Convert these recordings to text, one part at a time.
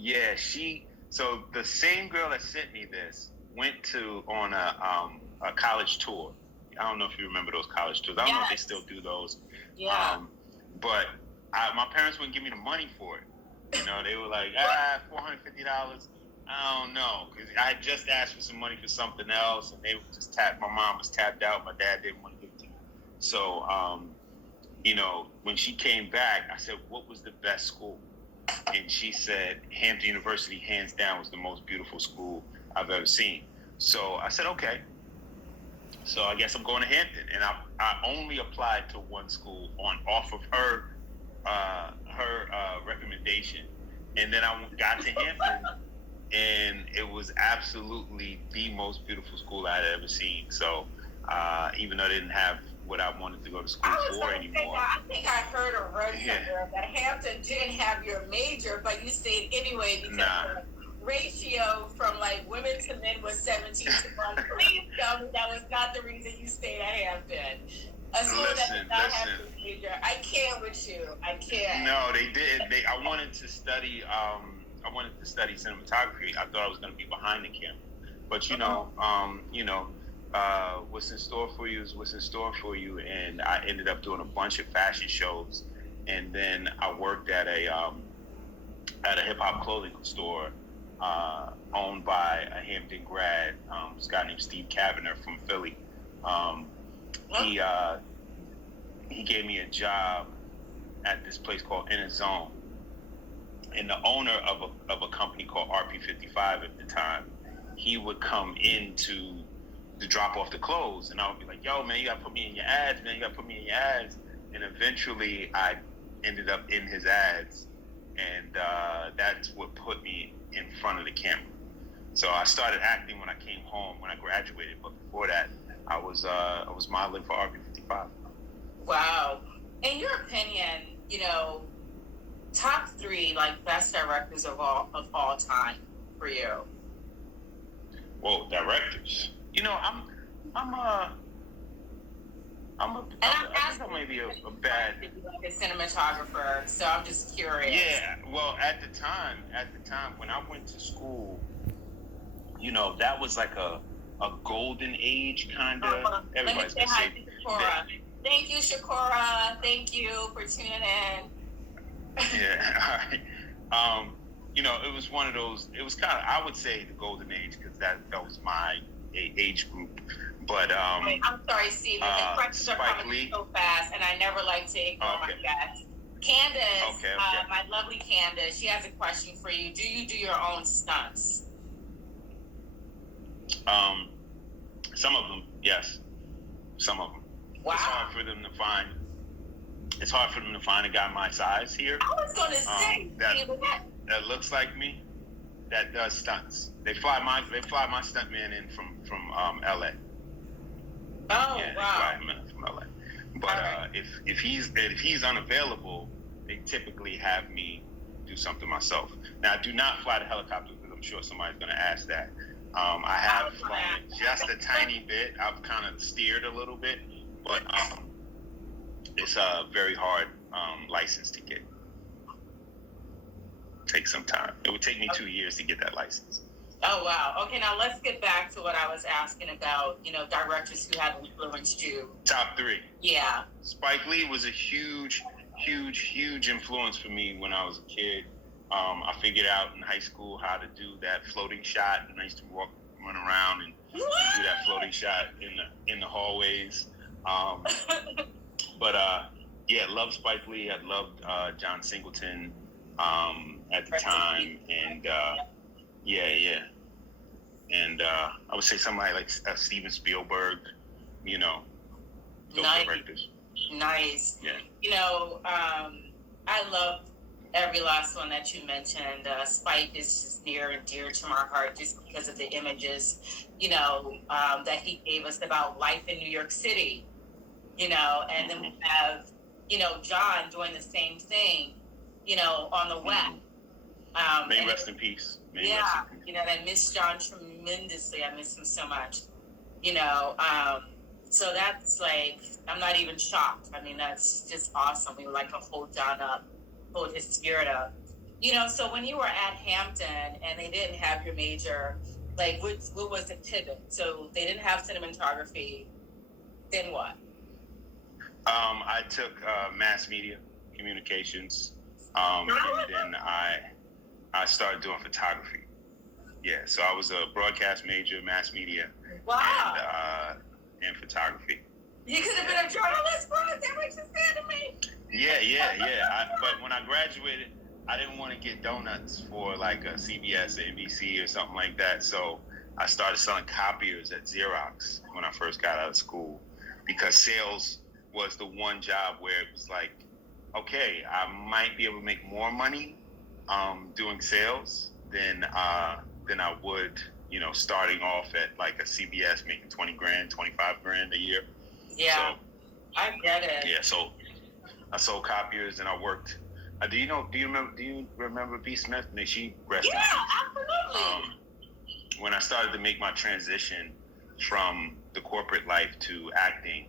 Yeah, so the same girl that sent me this went on a college tour. I don't know if you remember those college tours. I don't know if they still do those. Yeah. But my parents wouldn't give me the money for it. You know, they were like, $450. I don't know, because I had just asked for some money for something else, and they were just tapped. My mom was tapped out. My dad didn't want to give it to me. So, you know, when she came back, I said, "What was the best school?" And she said, "Hampton University, hands down, was the most beautiful school I've ever seen." So I said, "Okay." So I guess I'm going to Hampton, and I only applied to one school off of her recommendation, and then I got to Hampton, and it was absolutely the most beautiful school I had ever seen. So even though I didn't have what I wanted to go to school for anymore. I think I heard or read somewhere that Hampton didn't have your major, but you stayed anyway because the ratio from like women to men was 17 to 1. Please tell me that was not the reason you stayed at Hampton. A school that did not have your major. I can't with you. I can't. No, they did. I wanted to study. I wanted to study cinematography. I thought I was going to be behind the camera, but you know, what's in store for you is what's in store for you. And I ended up doing a bunch of fashion shows, and then I worked at a hip hop clothing store owned by a Hampton grad, this guy named Steve Kavanagh from Philly. He gave me a job at this place called Inner Zone, and the owner of a company called RP55 at the time, he would come in to drop off the clothes, and I would be like, "Yo, man, you gotta put me in your ads, man. You gotta put me in your ads." And eventually, I ended up in his ads, and that's what put me in front of the camera. So I started acting when I came home, when I graduated, but before that, I was modeling for RP55. Wow. In your opinion, you know, top 3 like best directors of all time for you? Well, directors. You know, I think I may be a bad cinematographer, so I'm just curious. Yeah, well, at the time when I went to school, you know, that was like a golden age kind of. Everybody's gonna say Shakura. Thank you, Shakura. Thank you for tuning in. Yeah, all right. You know, it was one of those. It was kind of, I would say, the golden age, because that was my age group. But I'm sorry, Steve. The questions are coming so fast, and I never like to ignore my guests. Candace, my lovely Candace, she has a question for you. Do you do your own stunts? Some of them, yes. Some of them. Wow. It's hard for them to find a guy my size here. I was going to say that looks like me, that does stunts. They fly my stuntman in from LA. Oh, yeah, wow. They fly him in from LA. But if he's unavailable, they typically have me do something myself. Now, I do not fly the helicopter, because I'm sure somebody's going to ask that. I have flown it just a tiny bit. I've kind of steered a little bit, but it's a very hard license to get. Takes some time. It would take me 2 years to get that license. Oh, wow. Okay, now let's get back to what I was asking about, you know, directors who have influenced you. Top 3. Yeah. Spike Lee was a huge influence for me when I was a kid. I figured out in high school how to do that floating shot, and I used to run around and do that floating shot in the hallways. But loved Spike Lee. I loved John Singleton at the time, and and I would say somebody like Steven Spielberg. You know, those directors. Nice. Yeah. You know, I love every last one that you mentioned. Spike is just near and dear to my heart, just because of the images, you know, that he gave us about life in New York City, you know, and then we have, you know, John doing the same thing, you know, on the web. May rest in peace. You know, I miss John tremendously. I miss him so much, you know. So that's like, I'm not even shocked. I mean, that's just awesome. We like to hold John up, hold his spirit up. So when you were at Hampton and they didn't have your major, like what was the pivot? So they didn't have cinematography. Then what? I took mass media communications, and then I started doing photography. Yeah, so I was a broadcast major, mass media, Wow. and photography. You could have been a journalist, bro. Is that what you said to me? Yeah. But when I graduated, I didn't want to get donuts for like a CBS or NBC or something like that. So I started selling copiers at Xerox when I first got out of school, because sales was the one job where it was like, okay, I might be able to make more money doing sales than I would, starting off at like a CBS making 20 grand, 25 grand a year. Yeah, so, I get it. Yeah, so I sold copiers and I worked. Do you remember B. Smith? May she rest in peace. Absolutely. When I started to make my transition from the corporate life to acting,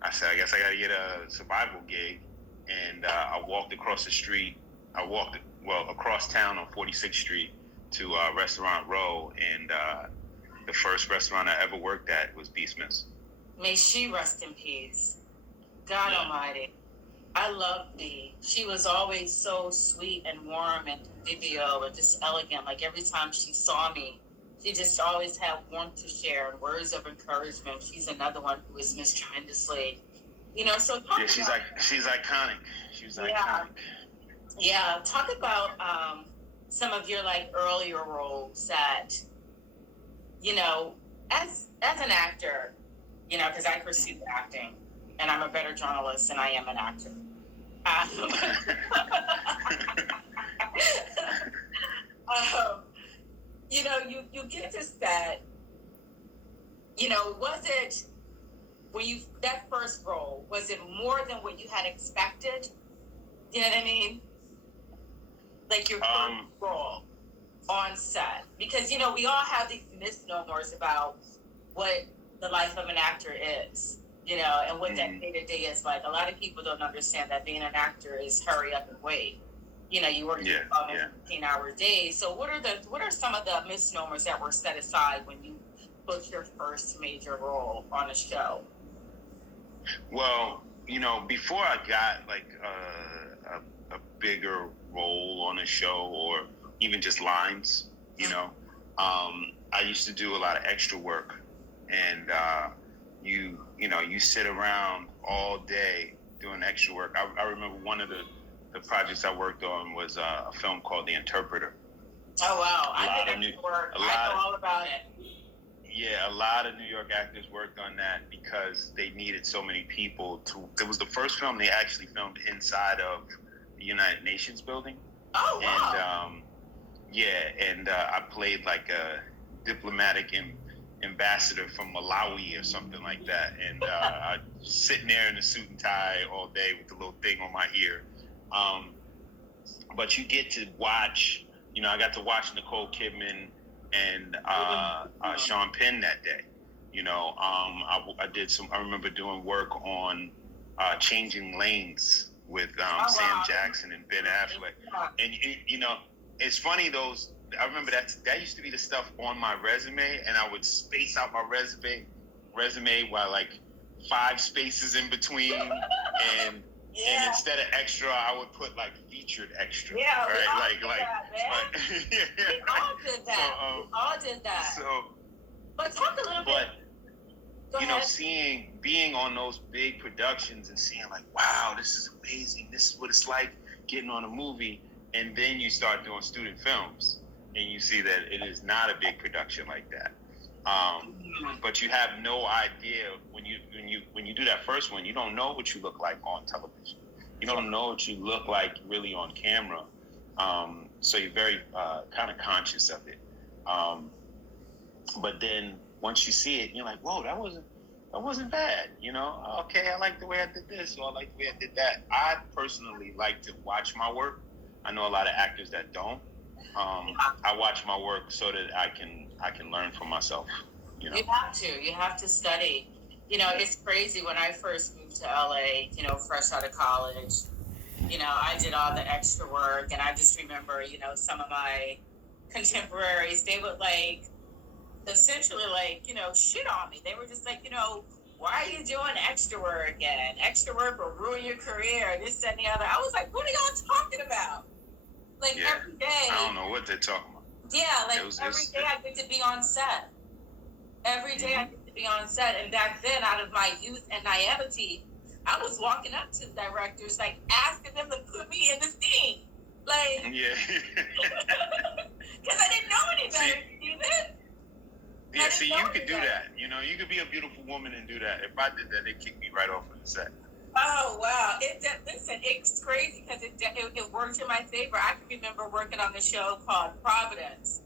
I said, I guess I got to get a survival gig. And I walked across the street. Across town on 46th Street to Restaurant Row. And the first restaurant I ever worked at was B. Smith's. May she rest in peace. God Almighty. I love Dee. She was always so sweet and warm and convivial and just elegant. Like every time she saw me, she just always had warmth to share and words of encouragement. She's another one who was missed tremendously. So talk about, she's iconic. She's iconic. Yeah, talk about some of your like earlier roles that, as an actor, because I pursued acting. And I'm a better journalist than I am an actor. You get to set, was it, that first role, was it more than what you had expected? You know what I mean? Like your first role on set. Because, we all have these misnomers about what the life of an actor is. And what that day-to-day is like. A lot of people don't understand that being an actor is hurry up and wait. You work 15-hour days. So what are some of the misnomers that were set aside when you booked your first major role on a show? Well, before I got like a bigger role on a show or even just lines, I used to do a lot of extra work, and you sit around all day doing extra work. I remember one of the projects I worked on was a film called The Interpreter. Oh, wow. I did extra work. I know all about it. Yeah, a lot of New York actors worked on that because they needed so many people to. It was the first film they actually filmed inside of the United Nations building. Oh, wow. And I played like a diplomatic ambassador from Malawi or something like that, and I sitting there in a suit and tie all day with the little thing on my ear. But you get to watch, I got to watch Nicole Kidman and Sean Penn that day. I remember doing work on Changing Lanes with Sam Jackson and Ben Affleck. And it's funny, I remember that used to be the stuff on my resume, and I would space out my resume while like 5 spaces in between, and instead of extra, I would put like featured extra. Yeah, right? We all did that. We all did that. So, but talk a little bit. Being on those big productions and seeing like, wow, this is amazing. This is what it's like getting on a movie, and then you start doing student films, and you see that it is not a big production like that. But you have no idea when you do that first one. You don't know what you look like on television. You don't know what you look like really on camera. So you're very kind of conscious of it. But then once you see it, you're like, whoa, that wasn't bad. Okay, I like the way I did this, or I like the way I did that. I personally like to watch my work. I know a lot of actors that don't. I watch my work so that I can learn from myself. You have to study. It's crazy. When I first moved to LA, fresh out of college, I did all the extra work, and I just remember, some of my contemporaries, they would like essentially like, shit on me. They were just like, why are you doing extra work and extra work will ruin your career, this, that, and the other. I was like, what are y'all talking about? Like every day. I don't know what they're talking about. Yeah, like every day I get to be on set. Every day I get to be on set. And back then, out of my youth and naivety, I was walking up to directors, like asking them to put me in the scene. Like, yeah. Because I didn't know any better, Steven. Yeah, see, you could do that. You could be a beautiful woman and do that. If I did that, they'd kick me right off of the set. Oh, wow. Listen, it's crazy because it worked in my favor. I can remember working on the show called Providence.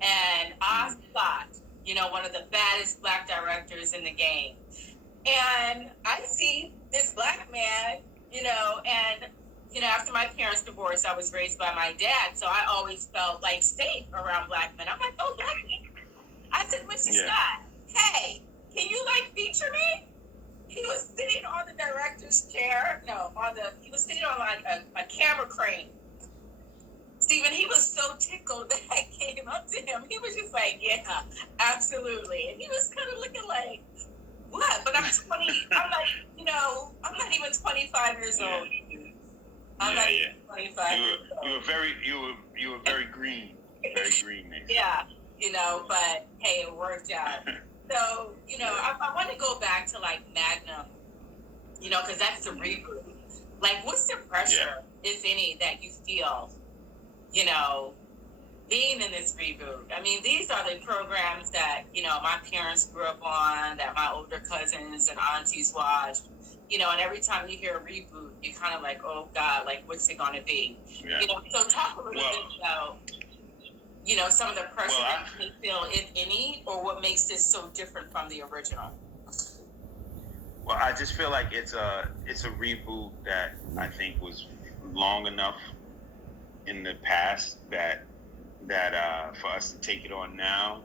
And Oz Scott, one of the baddest black directors in the game. And I see this black man, and, after my parents' divorce, I was raised by my dad. So I always felt like safe around black men. I'm like, oh, black men. I said, Mr. Scott, hey, can you feature me? He was sitting on the director's chair. He was sitting on a camera crane. Steven, he was so tickled that I came up to him. He was just like, yeah, absolutely. And he was kind of looking like, what? But I'm 20, I'm not even 25 years old. I'm not even 25 years old. You were very green. Very green, man. Yeah, but hey, it worked out. So, I want to go back to Magnum, because that's the reboot. What's the pressure, if any, that you feel, being in this reboot? I mean, these are the programs that, my parents grew up on, that my older cousins and aunties watched, and every time you hear a reboot, you're kind of like, oh God, what's it going to be? Yeah. So talk a little bit about, some of the pressure that you feel, if any, or what makes this so different from the original? Well, I just feel like it's a reboot that I think was long enough in the past that for us to take it on now,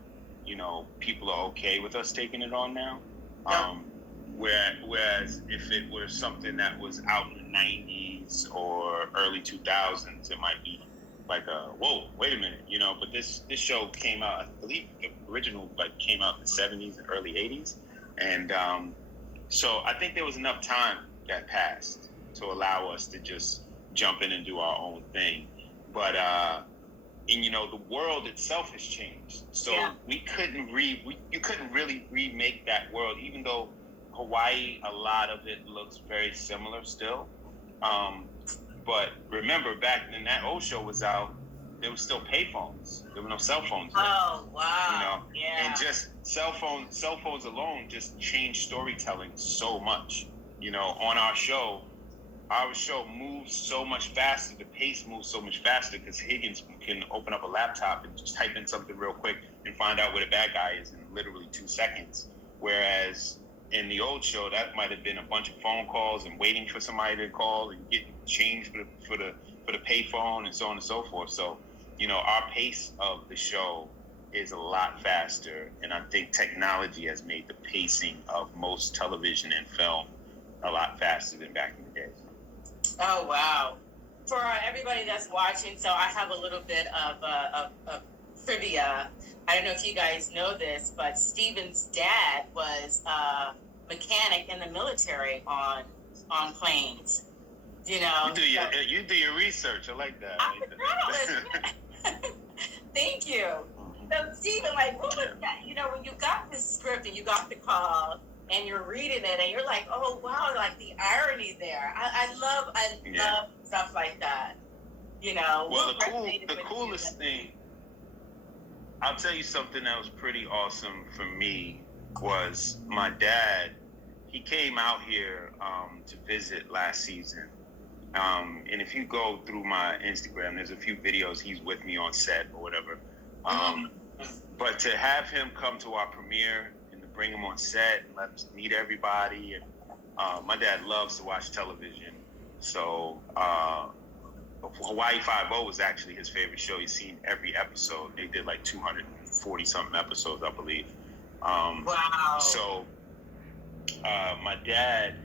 people are okay with us taking it on now. Whereas if it were something that was out in the 90s or early 2000s, it might be like whoa, wait a minute, but this show came out, I believe the original came out in the 70s and early 80s. And so I think there was enough time that passed to allow us to just jump in and do our own thing. But the world itself has changed. So you couldn't really remake that world, even though Hawaii, a lot of it looks very similar still. But remember, back when that old show was out, there was still payphones. There were no cell phones. Oh, wow. Yeah. And just cell phones alone just changed storytelling so much. On our show moves so much faster. The pace moves so much faster because Higgins can open up a laptop and just type in something real quick and find out where the bad guy is in literally 2 seconds. Whereas in the old show, that might have been a bunch of phone calls and waiting for somebody to call and get changed for the payphone and so on and so forth. So, our pace of the show is a lot faster, and I think technology has made the pacing of most television and film a lot faster than back in the day. Oh, wow. For everybody that's watching, so I have a little bit of trivia. I don't know if you guys know this, but Steven's dad was a mechanic in the military on planes. You do your research. I like that. I'm a journalist. Thank you. So Steven, what was that? When you got this script and you got the call and you're reading it and you're like, oh wow, the irony there. I love stuff like that. Well, the coolest thing, I'll tell you something that was pretty awesome for me was my dad. He came out here to visit last season. And if you go through my Instagram, there's a few videos he's with me on set or whatever. But to have him come to our premiere and to bring him on set and let us meet everybody. And my dad loves to watch television. So Hawaii Five-0 was actually his favorite show. He's seen every episode. They did 240-something episodes, I believe. Wow. So my dad...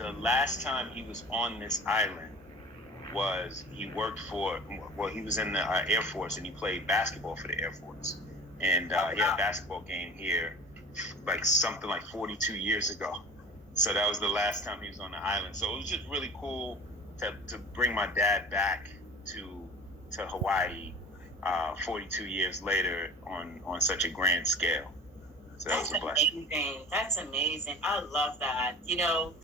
the last time he was on this island was he worked for, well, he was in the Air Force, and he played basketball for the Air Force. And he had a basketball game here, like something like 42 years ago. So that was the last time he was on the island. So it was just really cool to bring my dad back to Hawaii 42 years later on such a grand scale. So that was a blessing. Amazing. That's amazing. I love that. You know,